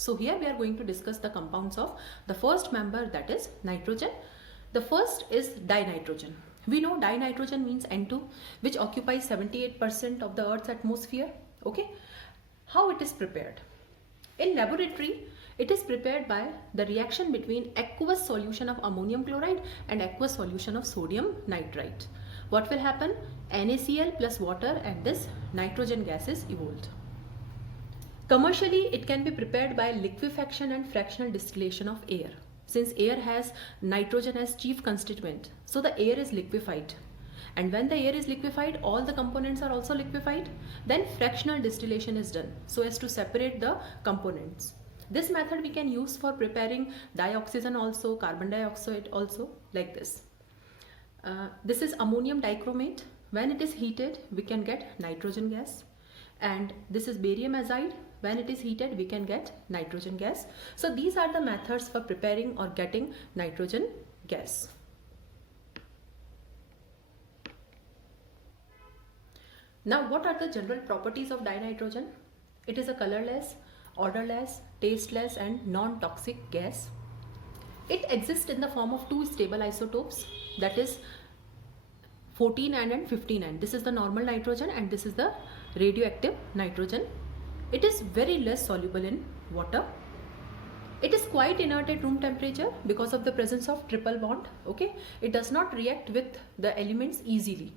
So here we are going to discuss the compounds of the first member, that is nitrogen. The first is dinitrogen. We know dinitrogen means N2, which occupies 78% of the Earth's atmosphere. Okay, how it is prepared? In laboratory, it is prepared by the reaction between aqueous solution of ammonium chloride and aqueous solution of sodium nitrite. What will happen? NaCl plus water and this nitrogen gas is evolved. Commercially, it can be prepared by liquefaction and fractional distillation of air. Since air has nitrogen as chief constituent, so the air is liquefied. And when the air is liquefied, all the components are also liquefied. Then fractional distillation is done so as to separate the components. This method we can use for preparing dioxygen also, carbon dioxide also, like this. This is ammonium dichromate. When it is heated, we can get nitrogen gas. And this is barium azide. When it is heated, we can get nitrogen gas. So these are the methods for preparing or getting nitrogen gas. Now, what are the general properties of dinitrogen? It is a colorless, odorless, tasteless and non-toxic gas. It exists in the form of two stable isotopes, that is 14N and 15N. This is the normal nitrogen and this is the radioactive nitrogen. It is very less soluble in water. It is quite inert at room temperature because of the presence of triple bond. Okay, it does not react with the elements easily.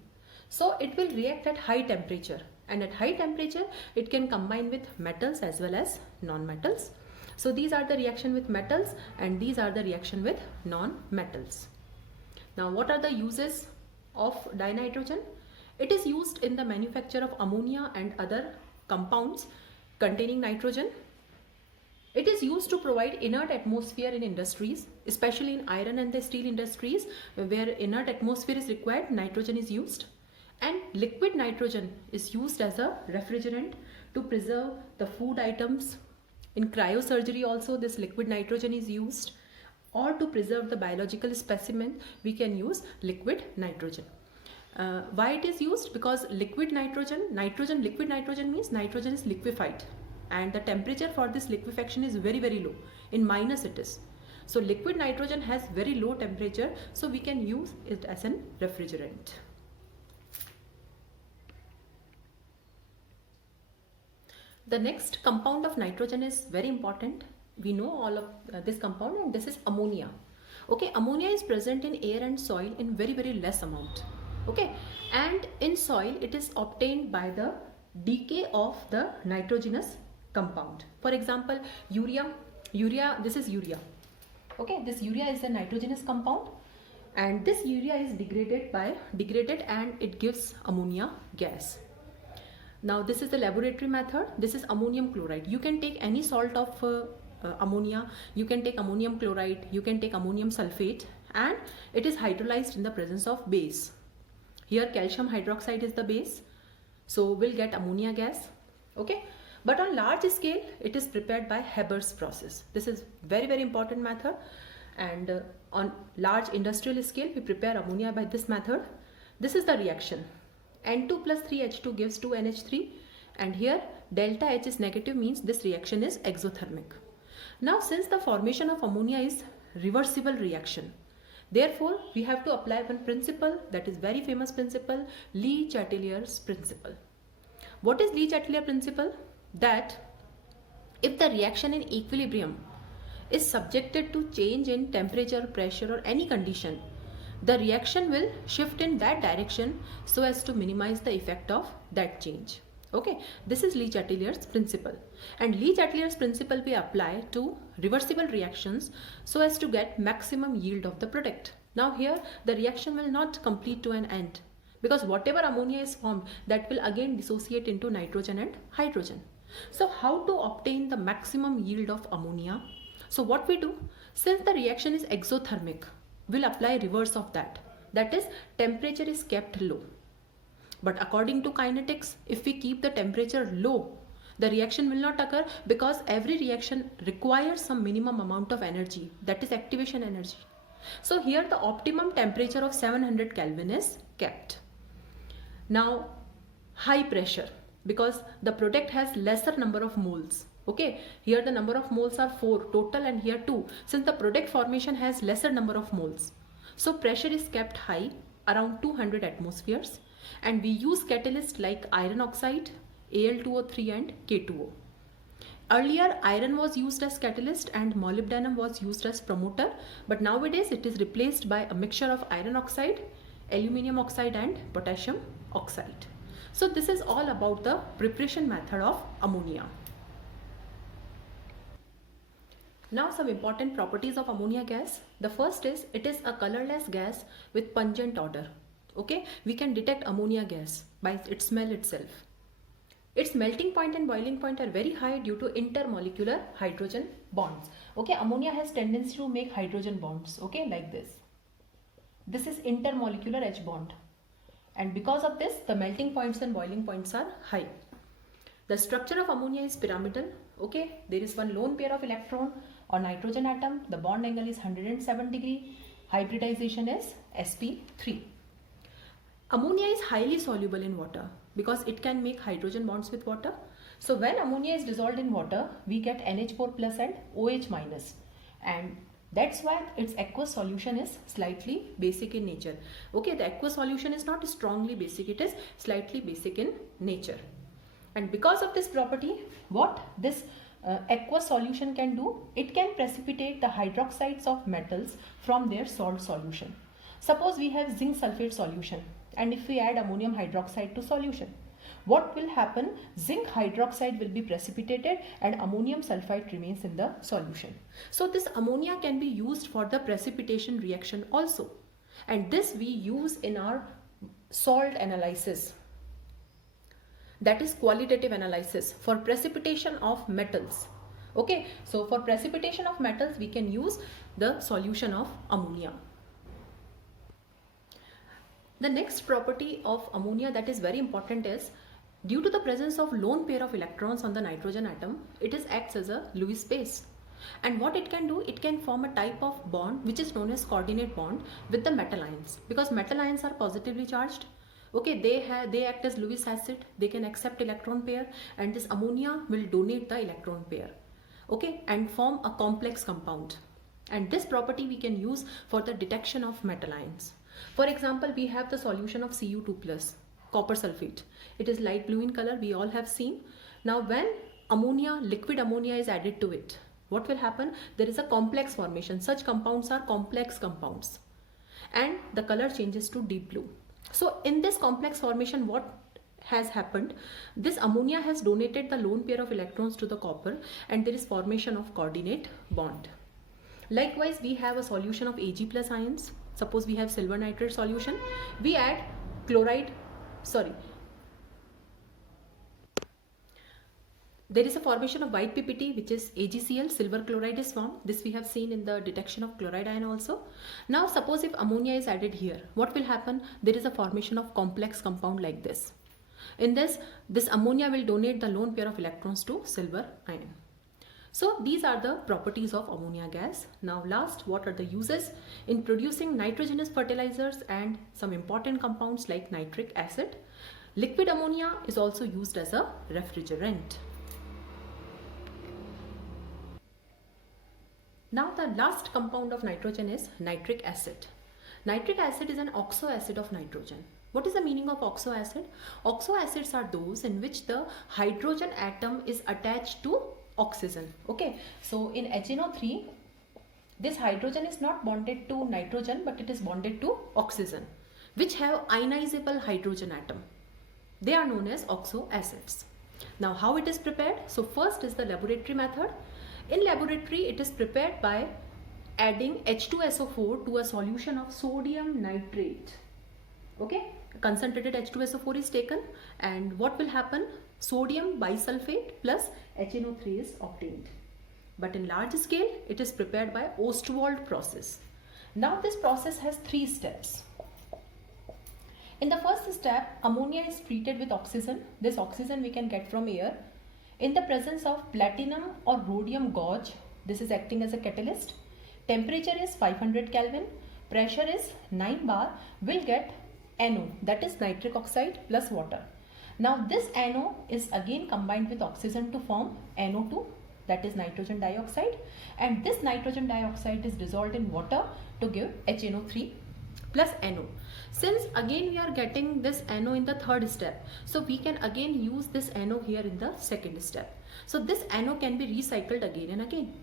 So it will react at high temperature, and at high temperature it can combine with metals as well as non-metals. So these are the reaction with metals and these are the reaction with non-metals. Now what are the uses of dinitrogen? It is used in the manufacture of ammonia and other compounds containing nitrogen. It is used to provide inert atmosphere in industries, especially in iron and the steel industries where inert atmosphere is required, nitrogen is used. And liquid nitrogen is used as a refrigerant to preserve the food items. In cryosurgery also this liquid nitrogen is used, or to preserve the biological specimen we can use liquid nitrogen. Why it is used? Because liquid nitrogen means nitrogen is liquefied and the temperature for this liquefaction is very low, in minus it is. So liquid nitrogen has very low temperature, so we can use it as an refrigerant. The next compound of nitrogen is very important. We know all of this compound, and this is ammonia. Okay, ammonia is present in air and soil in very less amount. Okay, and in soil it is obtained by the decay of the nitrogenous compound. For example, urea, this is urea. Okay, this urea is a nitrogenous compound and this urea is degraded and it gives ammonia gas. Now this is the laboratory method. This is ammonium chloride. You can take any salt of ammonia, you can take ammonium chloride, you can take ammonium sulfate, and it is hydrolyzed in the presence of base. Here calcium hydroxide is the base, so we'll get ammonia gas. Okay, but on large scale it is prepared by Haber's process. This is very important method, and on large industrial scale we prepare ammonia by this method. This is the reaction. N2 plus 3H2 gives 2NH3, and here delta H is negative, means this reaction is exothermic. Now since the formation of ammonia is reversible reaction, therefore we have to apply one principle, that is very famous principle, Le Chatelier's principle. What is Le Chatelier principle? That if the reaction in equilibrium is subjected to change in temperature, pressure or any condition, the reaction will shift in that direction so as to minimize the effect of that change. Okay, this is Le Chatelier's principle, and Le Chatelier's principle we apply to reversible reactions so as to get maximum yield of the product. Now here the reaction will not complete to an end, because whatever ammonia is formed, that will again dissociate into nitrogen and hydrogen. So how to obtain the maximum yield of ammonia? So what we do, since the reaction is exothermic, we'll apply reverse of that, that is temperature is kept low. But according to kinetics, if we keep the temperature low, the reaction will not occur, because every reaction requires some minimum amount of energy, that is activation energy. So here the optimum temperature of 700 Kelvin is kept. Now high pressure, because the product has lesser number of moles. Okay, here the number of moles are 4 total and here 2, since the product formation has lesser number of moles. So pressure is kept high around 200 atmospheres and we use catalysts like iron oxide, Al2O3 and K2O. Earlier iron was used as catalyst and molybdenum was used as promoter, but nowadays it is replaced by a mixture of iron oxide, aluminium oxide and potassium oxide. So this is all about the preparation method of ammonia. Now some important properties of ammonia gas. The first is it is a colorless gas with pungent odor. Okay, we can detect ammonia gas by its smell itself. Its melting point and boiling point are very high due to intermolecular hydrogen bonds. Okay, ammonia has tendency to make hydrogen bonds, okay, like this. This is intermolecular H bond. And because of this, the melting points and boiling points are high. The structure of ammonia is pyramidal. Okay, there is one lone pair of electron on nitrogen atom. The bond angle is 107 degree. Hybridization is sp3. Ammonia is highly soluble in water because it can make hydrogen bonds with water. So when ammonia is dissolved in water, we get NH4 plus and OH minus, and that's why its aqueous solution is slightly basic in nature. Okay, the aqueous solution is not strongly basic, it is slightly basic in nature. And because of this property, what this aqueous solution can do, it can precipitate the hydroxides of metals from their salt solution. Suppose we have zinc sulfate solution and if we add ammonium hydroxide to solution, what will happen? Zinc hydroxide will be precipitated and ammonium sulfide remains in the solution. So this ammonia can be used for the precipitation reaction also, and this we use in our salt analysis, that is qualitative analysis for precipitation of metals. Okay, so for precipitation of metals we can use the solution of ammonia. The next property of ammonia that is very important is, due to the presence of lone pair of electrons on the nitrogen atom, it acts as a Lewis base. And what it can do, it can form a type of bond which is known as coordinate bond with the metal ions, because metal ions are positively charged. Okay, they act as Lewis acid, they can accept electron pair, and this ammonia will donate the electron pair. Okay, and form a complex compound. And this property we can use for the detection of metal ions. For example, we have the solution of Cu2 plus, copper sulfate. It is light blue in color, we all have seen. Now when ammonia, liquid ammonia is added to it, what will happen? There is a complex formation. Such compounds are complex compounds. And the color changes to deep blue. So in this complex formation, what has happened? This ammonia has donated the lone pair of electrons to the copper and there is formation of coordinate bond. Likewise, we have a solution of Ag plus ions. Suppose we have silver nitrate solution, we add there is a formation of white PPT which is AgCl, silver chloride is formed. This we have seen in the detection of chloride ion also. Now suppose if ammonia is added here, what will happen? There is a formation of complex compound like this. In this ammonia will donate the lone pair of electrons to silver ion. So these are the properties of ammonia gas. Now last, what are the uses? In producing nitrogenous fertilizers and some important compounds like nitric acid. Liquid ammonia is also used as a refrigerant. Now the last compound of nitrogen is nitric acid. Nitric acid is an oxo acid of nitrogen. What is the meaning of oxo acid? Oxo acids are those in which the hydrogen atom is attached to oxygen. Okay, so in HNO3, this hydrogen is not bonded to nitrogen but it is bonded to oxygen, which have ionizable hydrogen atom. They are known as oxo acids. Now how it is prepared? So first is the laboratory method. In laboratory it is prepared by adding H2SO4 to a solution of sodium nitrate. Okay, concentrated H2SO4 is taken and what will happen? Sodium bisulfate plus HNO3 is obtained. But in large scale, it is prepared by Ostwald process. Now this process has 3 steps. In the first step, ammonia is treated with oxygen. This oxygen we can get from air. In the presence of platinum or rhodium gauge, this is acting as a catalyst. Temperature is 500 Kelvin. Pressure is 9 bar. We'll get NO, that is nitric oxide plus water. Now this NO is again combined with oxygen to form NO2, that is nitrogen dioxide, and this nitrogen dioxide is dissolved in water to give HNO3 plus NO. Since again we are getting this NO in the third step, so we can again use this NO here in the second step. So this NO can be recycled again and again.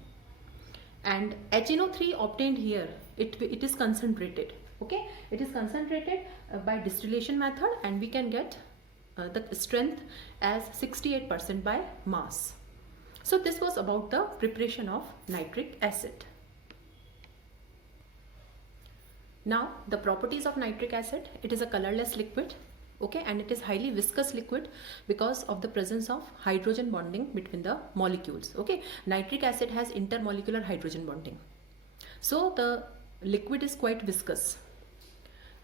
And HNO3 obtained here, it is concentrated. Okay, it is concentrated by distillation method, and we can get the strength as 68% by mass. So this was about the preparation of nitric acid. Now the properties of nitric acid: it is a colorless liquid, okay, and it is highly viscous liquid because of the presence of hydrogen bonding between the molecules. Okay, nitric acid has intermolecular hydrogen bonding, so the liquid is quite viscous.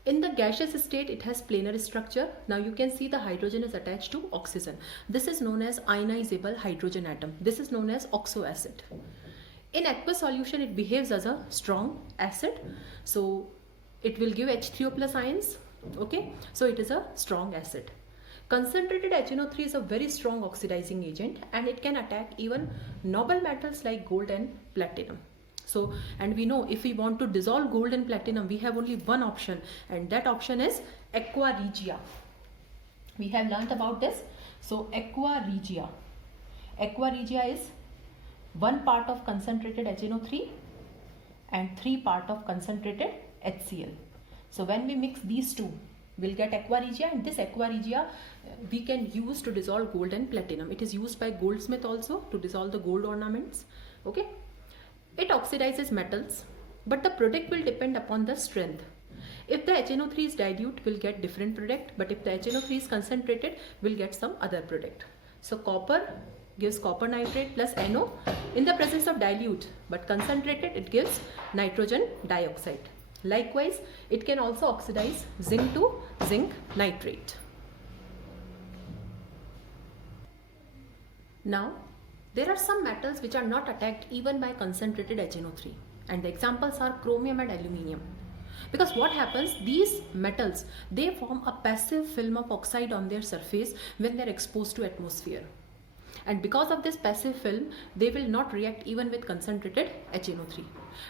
In the gaseous state, it has planar structure. Now you can see the hydrogen is attached to oxygen. This is known as ionizable hydrogen atom. This is known as oxoacid. In aqueous solution, it behaves as a strong acid, so it will give H3O plus ions. Okay, so it is a strong acid. Concentrated HNO3 is a very strong oxidizing agent, and it can attack even noble metals like gold and platinum. So, and we know if we want to dissolve gold and platinum, we have only one option, and that option is aqua regia. We have learnt about this. So aqua regia. Aqua regia is 1 part of concentrated HNO3 and 3 part of concentrated HCl. So when we mix these two, we'll get aqua regia, and this aqua regia we can use to dissolve gold and platinum. It is used by goldsmith also to dissolve the gold ornaments. Okay. It oxidizes metals, but the product will depend upon the strength. If the HNO3 is dilute, we'll get different product, but if the HNO3 is concentrated, we'll get some other product. So copper gives copper nitrate plus NO in the presence of dilute, but concentrated it gives nitrogen dioxide. Likewise, it can also oxidize zinc to zinc nitrate. Now, there are some metals which are not attacked even by concentrated HNO3, and the examples are chromium and aluminium. Because what happens, these metals, they form a passive film of oxide on their surface when they are exposed to atmosphere. And because of this passive film, they will not react even with concentrated HNO3.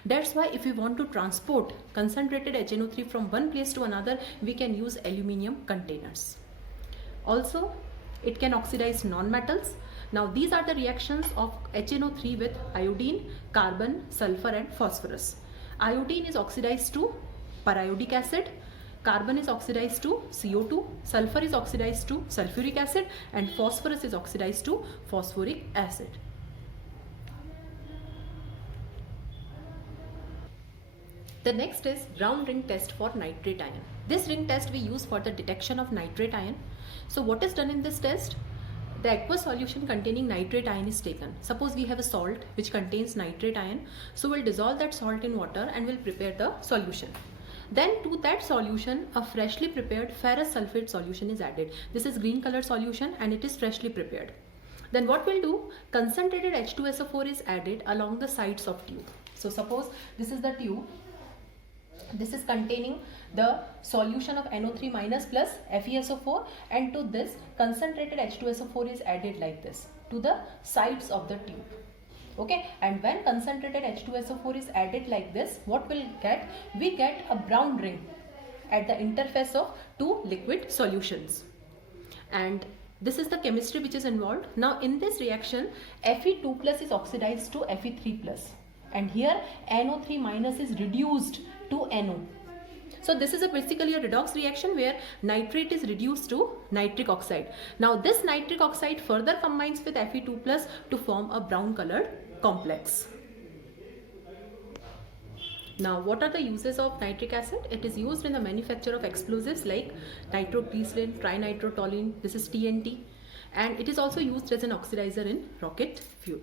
That's why if we want to transport concentrated HNO3 from one place to another, we can use aluminium containers. Also, it can oxidize non-metals. Now these are the reactions of HNO3 with iodine, carbon, sulfur and phosphorus. Iodine is oxidized to periodic acid, carbon is oxidized to CO2, sulfur is oxidized to sulfuric acid, and phosphorus is oxidized to phosphoric acid. The next is brown ring test for nitrate ion. This ring test we use for the detection of nitrate ion. So what is done in this test? The aqueous solution containing nitrate ion is taken. Suppose we have a salt which contains nitrate ion. So we'll dissolve that salt in water and we'll prepare the solution. Then to that solution, a freshly prepared ferrous sulfate solution is added. This is green color solution and it is freshly prepared. Then what we'll do, concentrated H2SO4 is added along the sides of tube. So suppose this is the tube. This is containing the solution of NO3 minus plus FeSO4, and to this concentrated H2SO4 is added like this to the sides of the tube. Okay, and when concentrated H2SO4 is added like this, what we'll get? We get a brown ring at the interface of two liquid solutions. And this is the chemistry which is involved. Now in this reaction, Fe2 plus is oxidized to Fe3 plus, and here NO3 minus is reduced to NO. So this is basically a redox reaction where nitrate is reduced to nitric oxide. Now this nitric oxide further combines with Fe2 plus to form a brown colored complex. Now what are the uses of nitric acid? It is used in the manufacture of explosives like nitroglycerin, trinitrotoluene, this is TNT, and it is also used as an oxidizer in rocket fuel.